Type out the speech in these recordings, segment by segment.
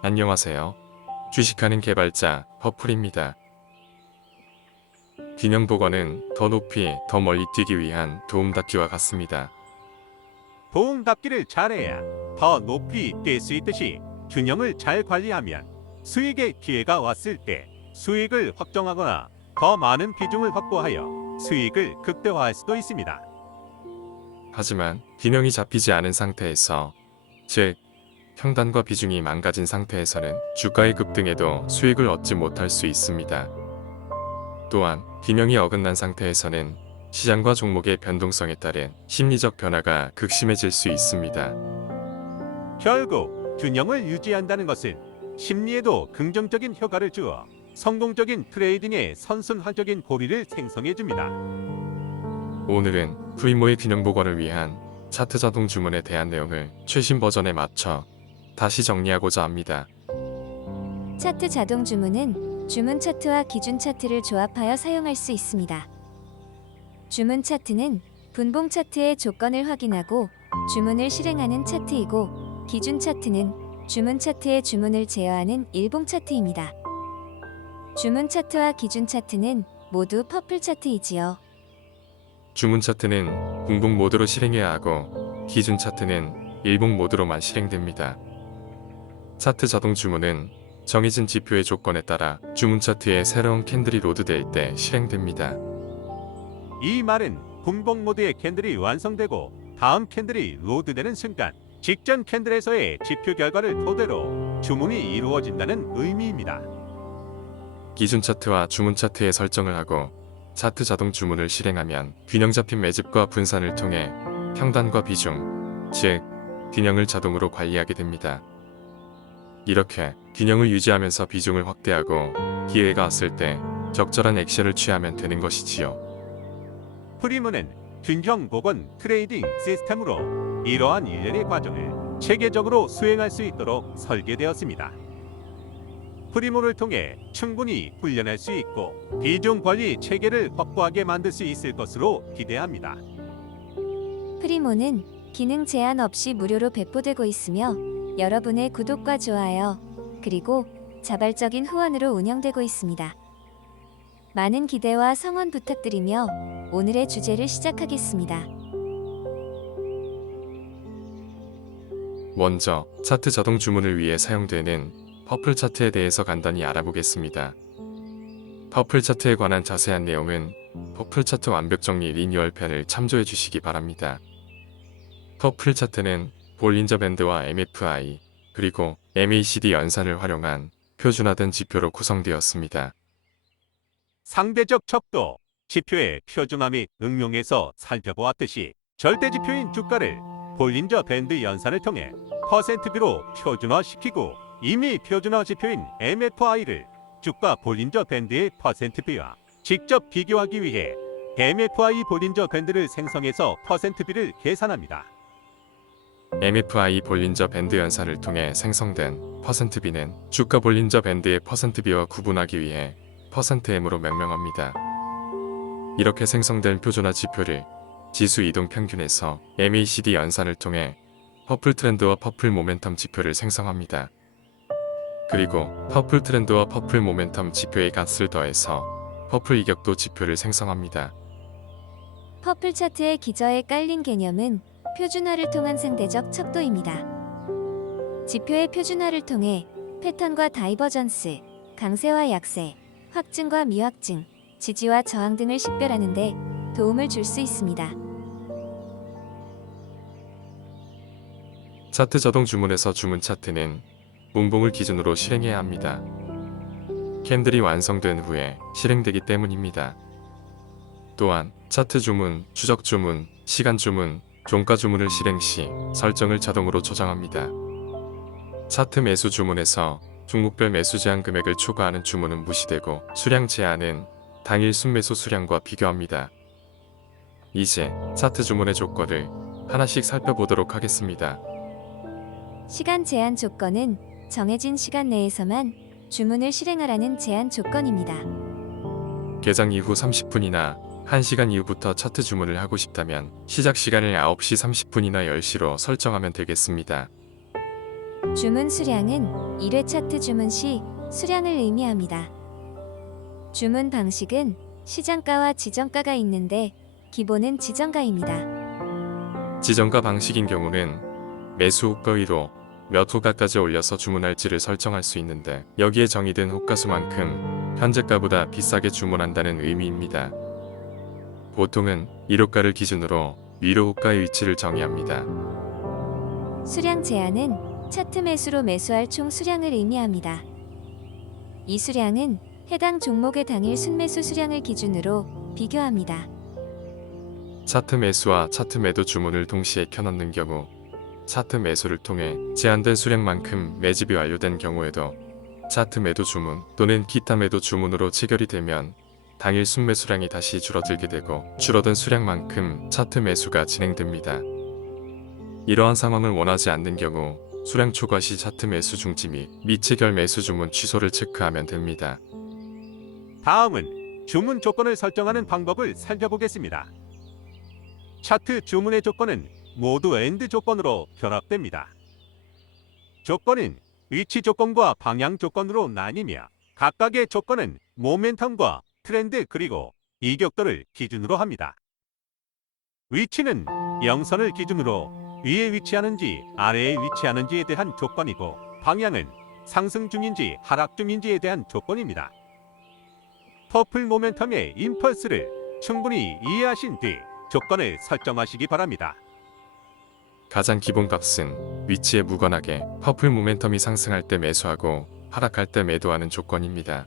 안녕하세요. 주식하는 개발자 퍼플입니다. 균형 보관은 더 높이, 더 멀리 뛰기 위한 도움닫기와 같습니다. 도움닫기를 잘해야 더 높이 뛸 수 있듯이 균형을 잘 관리하면 수익의 기회가 왔을 때 수익을 확정하거나 더 많은 비중을 확보하여 수익을 극대화할 수도 있습니다. 하지만 균형이 잡히지 않은 상태에서, 즉 평단과 비중이 망가진 상태에서는 주가의 급등에도 수익을 얻지 못할 수 있습니다. 또한 균형이 어긋난 상태에서는 시장과 종목의 변동성에 따른 심리적 변화가 극심해질 수 있습니다. 결국 균형을 유지한다는 것은 심리에도 긍정적인 효과를 주어 성공적인 트레이딩의 선순환적인 고리를 생성해 줍니다. 오늘은 프리모의 균형 보관을 위한 차트 자동 주문에 대한 내용을 최신 버전에 맞춰 다시 정리하고자 합니다. 차트 자동 주문은 주문 차트와 기준 차트를 조합하여 사용할 수 있습니다. 주문 차트는 분봉 차트의 조건을 확인하고 주문을 실행하는 차트이고, 기준 차트는 주문 차트의 주문을 제어하는 일봉 차트입니다. 주문 차트와 기준 차트는 모두 퍼플 차트이지요. 주문 차트는 분봉 모드로 실행해야 하고, 기준 차트는 일봉 모드로만 실행됩니다. 차트 자동 주문은 정해진 지표의 조건에 따라 주문 차트에 새로운 캔들이 로드될 때 실행됩니다. 이 말은 분봉 모드의 캔들이 완성되고 다음 캔들이 로드되는 순간 직전 캔들에서의 지표 결과를 토대로 주문이 이루어진다는 의미입니다. 기준 차트와 주문 차트에 설정을 하고 차트 자동 주문을 실행하면 균형 잡힌 매집과 분산을 통해 평단과 비중, 즉 균형을 자동으로 관리하게 됩니다. 이렇게 균형을 유지하면서 비중을 확대하고 기회가 왔을 때 적절한 액션을 취하면 되는 것이지요. 프리모는 균형 보건 트레이딩 시스템으로 이러한 일련의 과정을 체계적으로 수행할 수 있도록 설계되었습니다. 프리모를 통해 충분히 훈련할 수 있고 비중 관리 체계를 확보하게 만들 수 있을 것으로 기대합니다. 프리모는 기능 제한 없이 무료로 배포되고 있으며 여러분의 구독과 좋아요, 그리고 자발적인 후원으로 운영되고 있습니다. 많은 기대와 성원 부탁드리며 오늘의 주제를 시작하겠습니다. 먼저 차트 자동 주문을 위해 사용되는 퍼플 차트에 대해서 간단히 알아보겠습니다. 퍼플 차트에 관한 자세한 내용은 퍼플 차트 완벽 정리 리뉴얼 편을 참조해 주시기 바랍니다. 퍼플 차트는 볼린저 밴드와 MFI, 그리고 MACD 연산을 활용한 표준화된 지표로 구성되었습니다. 상대적 척도, 지표의 표준화 및 응용에서 살펴보았듯이 절대 지표인 주가를 볼린저 밴드 연산을 통해 퍼센트비로 표준화시키고, 이미 표준화 지표인 MFI를 주가 볼린저 밴드의 퍼센트비와 직접 비교하기 위해 MFI 볼린저 밴드를 생성해서 퍼센트비를 계산합니다. MFI 볼린저 밴드 연산을 통해 생성된 퍼센트비는 주가 볼린저 밴드의 퍼센트비와 구분하기 위해 %M으로 명명합니다. 이렇게 생성된 표준화 지표를 지수 이동 평균에서 MACD 연산을 통해 퍼플 트렌드와 퍼플 모멘텀 지표를 생성합니다. 그리고 퍼플 트렌드와 퍼플 모멘텀 지표의 값을 더해서 퍼플 이격도 지표를 생성합니다. 퍼플 차트의 기저에 깔린 개념은 표준화를 통한 상대적 척도입니다. 지표의 표준화를 통해 패턴과 다이버전스, 강세와 약세, 확증과 미확증, 지지와 저항 등을 식별하는 데 도움을 줄 수 있습니다. 차트 자동 주문에서 주문 차트는 분봉을 기준으로 실행해야 합니다. 캔들이 완성된 후에 실행되기 때문입니다. 또한 차트 주문, 추적 주문, 시간 주문, 종가 주문을 실행 시 설정을 자동으로 조정합니다. 차트 매수 주문에서 종목별 매수 제한 금액을 초과하는 주문은 무시되고, 수량 제한은 당일 순매수 수량과 비교합니다. 이제 차트 주문의 조건을 하나씩 살펴보도록 하겠습니다. 시간 제한 조건은 정해진 시간 내에서만 주문을 실행하라는 제한 조건입니다. 개장 이후 30분이나 1시간 이후부터 차트 주문을 하고 싶다면 시작 시간을 9시 30분이나 10시로 설정하면 되겠습니다. 주문 수량은 1회 차트 주문 시 수량을 의미합니다. 주문 방식은 시장가와 지정가가 있는데 기본은 지정가입니다. 지정가 방식인 경우는 매수 호가 위로 몇 호가까지 올려서 주문할지를 설정할 수 있는데 여기에 정의된 호가수만큼 현재가보다 비싸게 주문한다는 의미입니다. 보통은 1호가를 기준으로 위로 호가의 위치를 정의합니다. 수량 제한은 차트 매수로 매수할 총 수량을 의미합니다. 이 수량은 해당 종목의 당일 순매수 수량을 기준으로 비교합니다. 차트 매수와 차트 매도 주문을 동시에 켜놓는 경우 차트 매수를 통해 제한된 수량만큼 매집이 완료된 경우에도 차트 매도 주문 또는 기타 매도 주문으로 체결이 되면 당일 순매수량이 다시 줄어들게 되고 줄어든 수량만큼 차트 매수가 진행됩니다. 이러한 상황을 원하지 않는 경우 수량 초과 시 차트 매수 중지 및 미체결 매수 주문 취소를 체크하면 됩니다. 다음은 주문 조건을 설정하는 방법을 살펴보겠습니다. 차트 주문의 조건은 모두 AND 조건으로 결합됩니다. 조건은 위치 조건과 방향 조건으로 나뉘며 각각의 조건은 모멘텀과 트렌드 그리고 이격도를 기준으로 합니다. 위치는 영선을 기준으로 위에 위치하는지 아래에 위치하는지에 대한 조건이고 방향은 상승 중인지 하락 중인지에 대한 조건입니다. 퍼플 모멘텀의 임펄스를 충분히 이해하신 뒤 조건을 설정하시기 바랍니다. 가장 기본 값은 위치에 무관하게 퍼플 모멘텀이 상승할 때 매수하고 하락할 때 매도하는 조건입니다.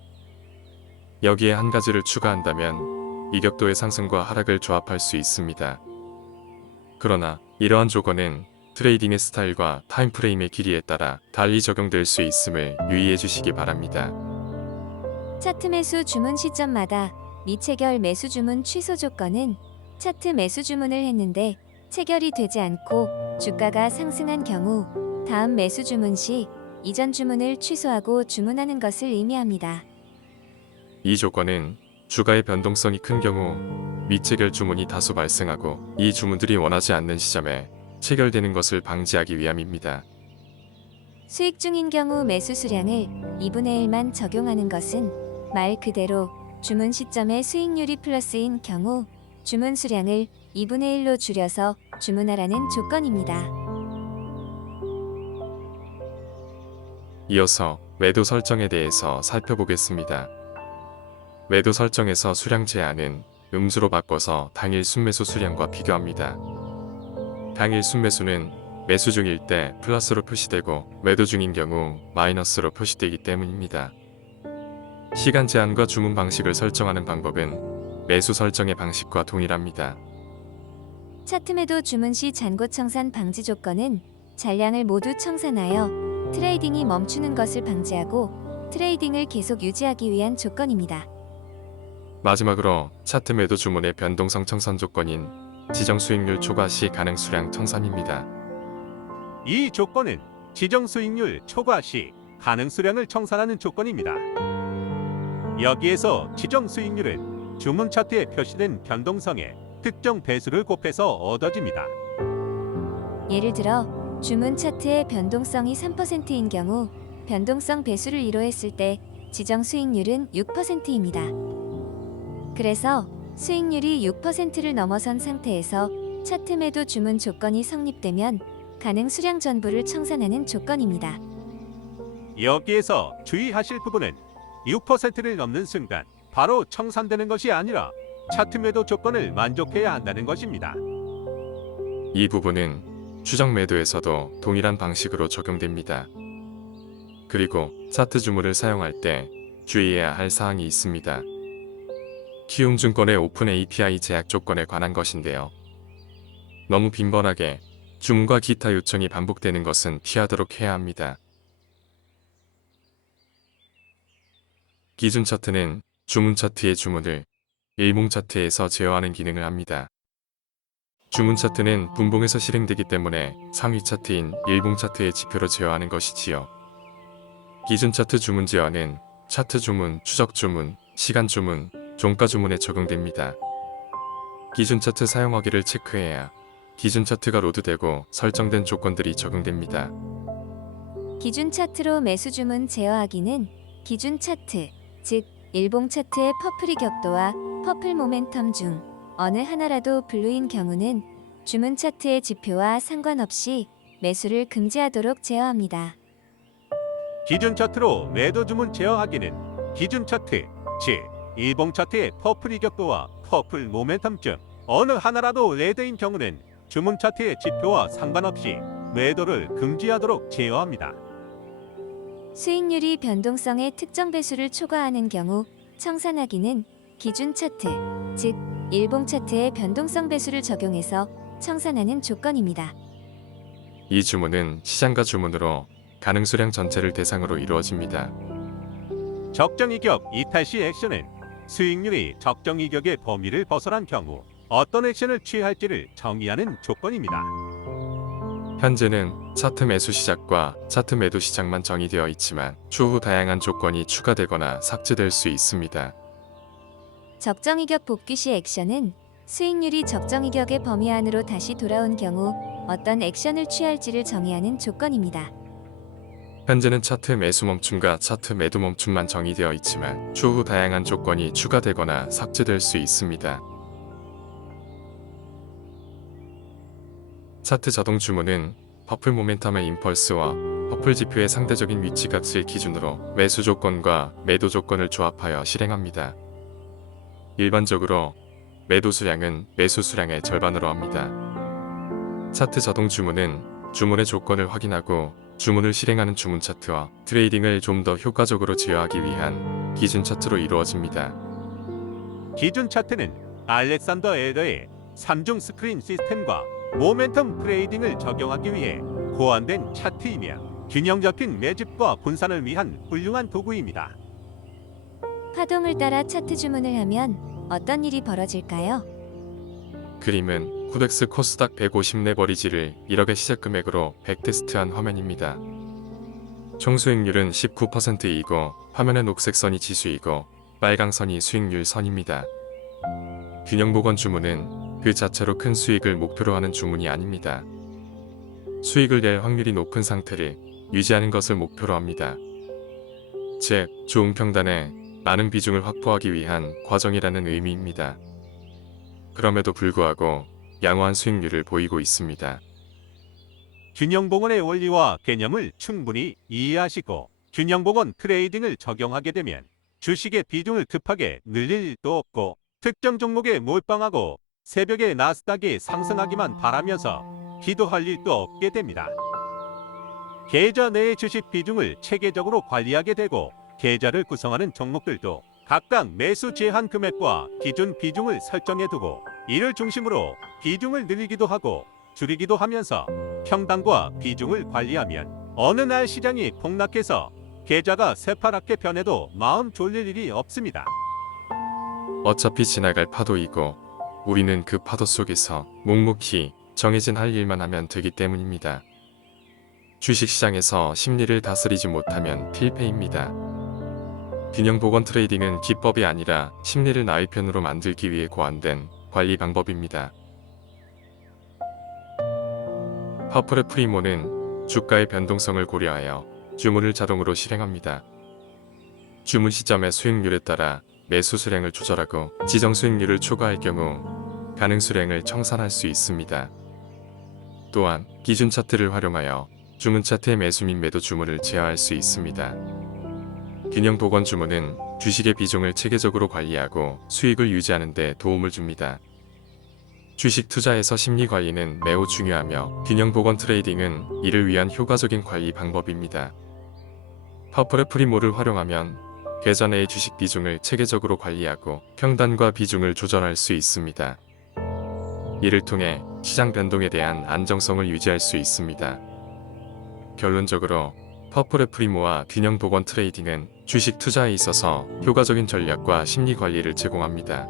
여기에 한 가지를 추가한다면 이격도의 상승과 하락을 조합할 수 있습니다. 그러나 이러한 조건은 트레이딩의 스타일과 타임프레임의 길이에 따라 달리 적용될 수 있음을 유의해 주시기 바랍니다. 차트 매수 주문 시점마다 미체결 매수 주문 취소 조건은 차트 매수 주문을 했는데 체결이 되지 않고 주가가 상승한 경우 다음 매수 주문 시 이전 주문을 취소하고 주문하는 것을 의미합니다. 이 조건은 주가의 변동성이 큰 경우 미체결 주문이 다수 발생하고 이 주문들이 원하지 않는 시점에 체결되는 것을 방지하기 위함입니다. 수익 중인 경우 매수 수량을 2분의 1만 적용하는 것은 말 그대로 주문 시점에 수익률이 플러스인 경우 주문 수량을 2분의 1로 줄여서 주문하라는 조건입니다. 이어서 매도 설정에 대해서 살펴보겠습니다. 매도 설정에서 수량 제한은 음수로 바꿔서 당일 순매수 수량과 비교합니다. 당일 순매수는 매수 중일 때 플러스로 표시되고 매도 중인 경우 마이너스로 표시되기 때문입니다. 시간 제한과 주문 방식을 설정하는 방법은 매수 설정의 방식과 동일합니다. 차트 매도 주문 시 잔고 청산 방지 조건은 잔량을 모두 청산하여 트레이딩이 멈추는 것을 방지하고 트레이딩을 계속 유지하기 위한 조건입니다. 마지막으로 차트 매도 주문의 변동성 청산 조건인 지정 수익률 초과 시 가능 수량 청산입니다. 이 조건은 지정 수익률 초과 시 가능 수량을 청산하는 조건입니다. 여기에서 지정 수익률은 주문 차트에 표시된 변동성의 특정 배수를 곱해서 얻어집니다. 예를 들어 주문 차트의 변동성이 3%인 경우 변동성 배수를 이로했을 때 지정 수익률은 6%입니다. 그래서 수익률이 6%를 넘어선 상태에서 차트 매도 주문 조건이 성립되면 가능 수량 전부를 청산하는 조건입니다. 여기에서 주의하실 부분은 6%를 넘는 순간 바로 청산되는 것이 아니라 차트 매도 조건을 만족해야 한다는 것입니다. 이 부분은 추정 매도에서도 동일한 방식으로 적용됩니다. 그리고 차트 주문을 사용할 때 주의해야 할 사항이 있습니다. 키움증권의 오픈 API 제약 조건에 관한 것인데요. 너무 빈번하게 주문과 기타 요청이 반복되는 것은 피하도록 해야 합니다. 기준 차트는 주문 차트의 주문을 일봉 차트에서 제어하는 기능을 합니다. 주문 차트는 분봉에서 실행되기 때문에 상위 차트인 일봉 차트의 지표로 제어하는 것이지요. 기준 차트 주문 제어는 차트 주문, 추적 주문, 시간 주문, 종가 주문에 적용됩니다. 기준 차트 사용하기를 체크해야 기준 차트가 로드되고 설정된 조건들이 적용됩니다. 기준 차트로 매수 주문 제어하기는 기준 차트, 즉 일봉 차트의 퍼플이 격도와 퍼플 모멘텀 중 어느 하나라도 블루인 경우는 주문 차트의 지표와 상관없이 매수를 금지하도록 제어합니다. 기준 차트로 매도 주문 제어하기는 기준 차트, 즉 일봉 차트의 퍼플 이격도와 퍼플 모멘텀 중 어느 하나라도 레드인 경우는 주문 차트의 지표와 상관없이 매도를 금지하도록 제어합니다. 수익률이 변동성의 특정 배수를 초과하는 경우 청산하기는 기준 차트, 즉 일봉 차트의 변동성 배수를 적용해서 청산하는 조건입니다. 이 주문은 시장가 주문으로 가능 수량 전체를 대상으로 이루어집니다. 적정 이격 이탈 시 액션은 수익률이 적정 이격의 범위를 벗어난 경우 어떤 액션을 취할지를 정의하는 조건입니다. 현재는 차트 매수 시작과 차트 매도 시작만 정의되어 있지만 추후 다양한 조건이 추가되거나 삭제될 수 있습니다. 적정 이격 복귀 시 액션은 수익률이 적정 이격의 범위 안으로 다시 돌아온 경우 어떤 액션을 취할지를 정의하는 조건입니다. 현재는 차트 매수 멈춤과 차트 매도 멈춤만 정의되어 있지만 추후 다양한 조건이 추가되거나 삭제될 수 있습니다. 차트 자동 주문은 퍼플 모멘텀의 임펄스와 퍼플 지표의 상대적인 위치값을 기준으로 매수 조건과 매도 조건을 조합하여 실행합니다. 일반적으로 매도 수량은 매수 수량의 절반으로 합니다. 차트 자동 주문은 주문의 조건을 확인하고 주문을 실행하는 주문 차트와 트레이딩을 좀 더 효과적으로 제어하기 위한 기준 차트로 이루어집니다. 기준 차트는 알렉산더 엘더의 3중 스크린 시스템과 모멘텀 트레이딩을 적용하기 위해 고안된 차트이며 균형 잡힌 매집과 분산을 위한 훌륭한 도구입니다. 파동을 따라 차트 주문을 하면 어떤 일이 벌어질까요? 그림은 코덱스 코스닥 150 레버리지를 1억의 시작 금액으로 백테스트한 화면입니다. 총 수익률은 19%이고 화면의 녹색 선이 지수이고 빨강 선이 수익률 선입니다. 균형 복원 주문은 그 자체로 큰 수익을 목표로 하는 주문이 아닙니다. 수익을 낼 확률이 높은 상태를 유지하는 것을 목표로 합니다. 즉, 조응평단에 많은 비중을 확보하기 위한 과정이라는 의미입니다. 그럼에도 불구하고 양호한 수익률을 보이고 있습니다. 균형 복원의 원리와 개념을 충분히 이해하시고 균형 복원 트레이딩을 적용하게 되면 주식의 비중을 급하게 늘릴 일도 없고 특정 종목에 몰빵하고 새벽에 나스닥이 상승하기만 바라면서 기도할 일도 없게 됩니다. 계좌 내의 주식 비중을 체계적으로 관리하게 되고 계좌를 구성하는 종목들도 각각 매수 제한 금액과 기준 비중을 설정해 두고 이를 중심으로 비중을 늘리기도 하고 줄이기도 하면서 평단과 비중을 관리하면 어느 날 시장이 폭락해서 계좌가 새파랗게 변해도 마음 졸릴 일이 없습니다. 어차피 지나갈 파도이고 우리는 그 파도 속에서 묵묵히 정해진 할 일만 하면 되기 때문입니다. 주식시장에서 심리를 다스리지 못하면 필패입니다. 균형 복원 트레이딩은 기법이 아니라 심리를 나의 편으로 만들기 위해 고안된 관리 방법입니다. 퍼플의 프리모는 주가의 변동성을 고려하여 주문을 자동으로 실행합니다. 주문 시점의 수익률에 따라 매수 수량을 조절하고 지정 수익률을 초과할 경우 가능 수량을 청산할 수 있습니다. 또한 기준 차트를 활용하여 주문 차트의 매수 및 매도 주문을 제어할 수 있습니다. 균형 복원 주문은 주식의 비중을 체계적으로 관리하고 수익을 유지하는 데 도움을 줍니다. 주식 투자에서 심리 관리는 매우 중요하며 균형 복원 트레이딩은 이를 위한 효과적인 관리 방법입니다. 퍼플의 프리모를 활용하면 계좌 내의 주식 비중을 체계적으로 관리하고 평단과 비중을 조절할 수 있습니다. 이를 통해 시장 변동에 대한 안정성을 유지할 수 있습니다. 결론적으로 퍼플의 프리모와 균형 복원 트레이딩은 주식 투자에 있어서 효과적인 전략과 심리 관리를 제공합니다.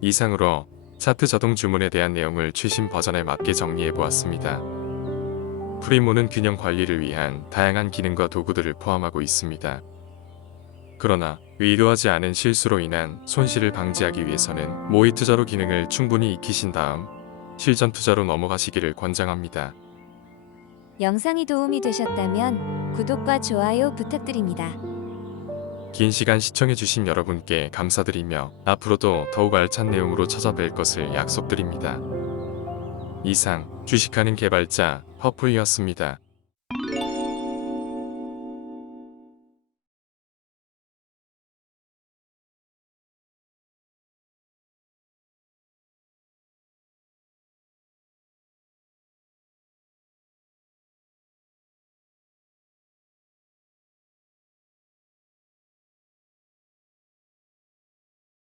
이상으로 차트 자동 주문에 대한 내용을 최신 버전에 맞게 정리해 보았습니다. 프리모는 균형 관리를 위한 다양한 기능과 도구들을 포함하고 있습니다. 그러나 의도하지 않은 실수로 인한 손실을 방지하기 위해서는 모의 투자로 기능을 충분히 익히신 다음 실전 투자로 넘어가시기를 권장합니다. 영상이 도움이 되셨다면 구독과 좋아요 부탁드립니다. 긴 시간 시청해주신 여러분께 감사드리며 앞으로도 더욱 알찬 내용으로 찾아뵐 것을 약속드립니다. 이상 주식하는 개발자 허프이었습니다.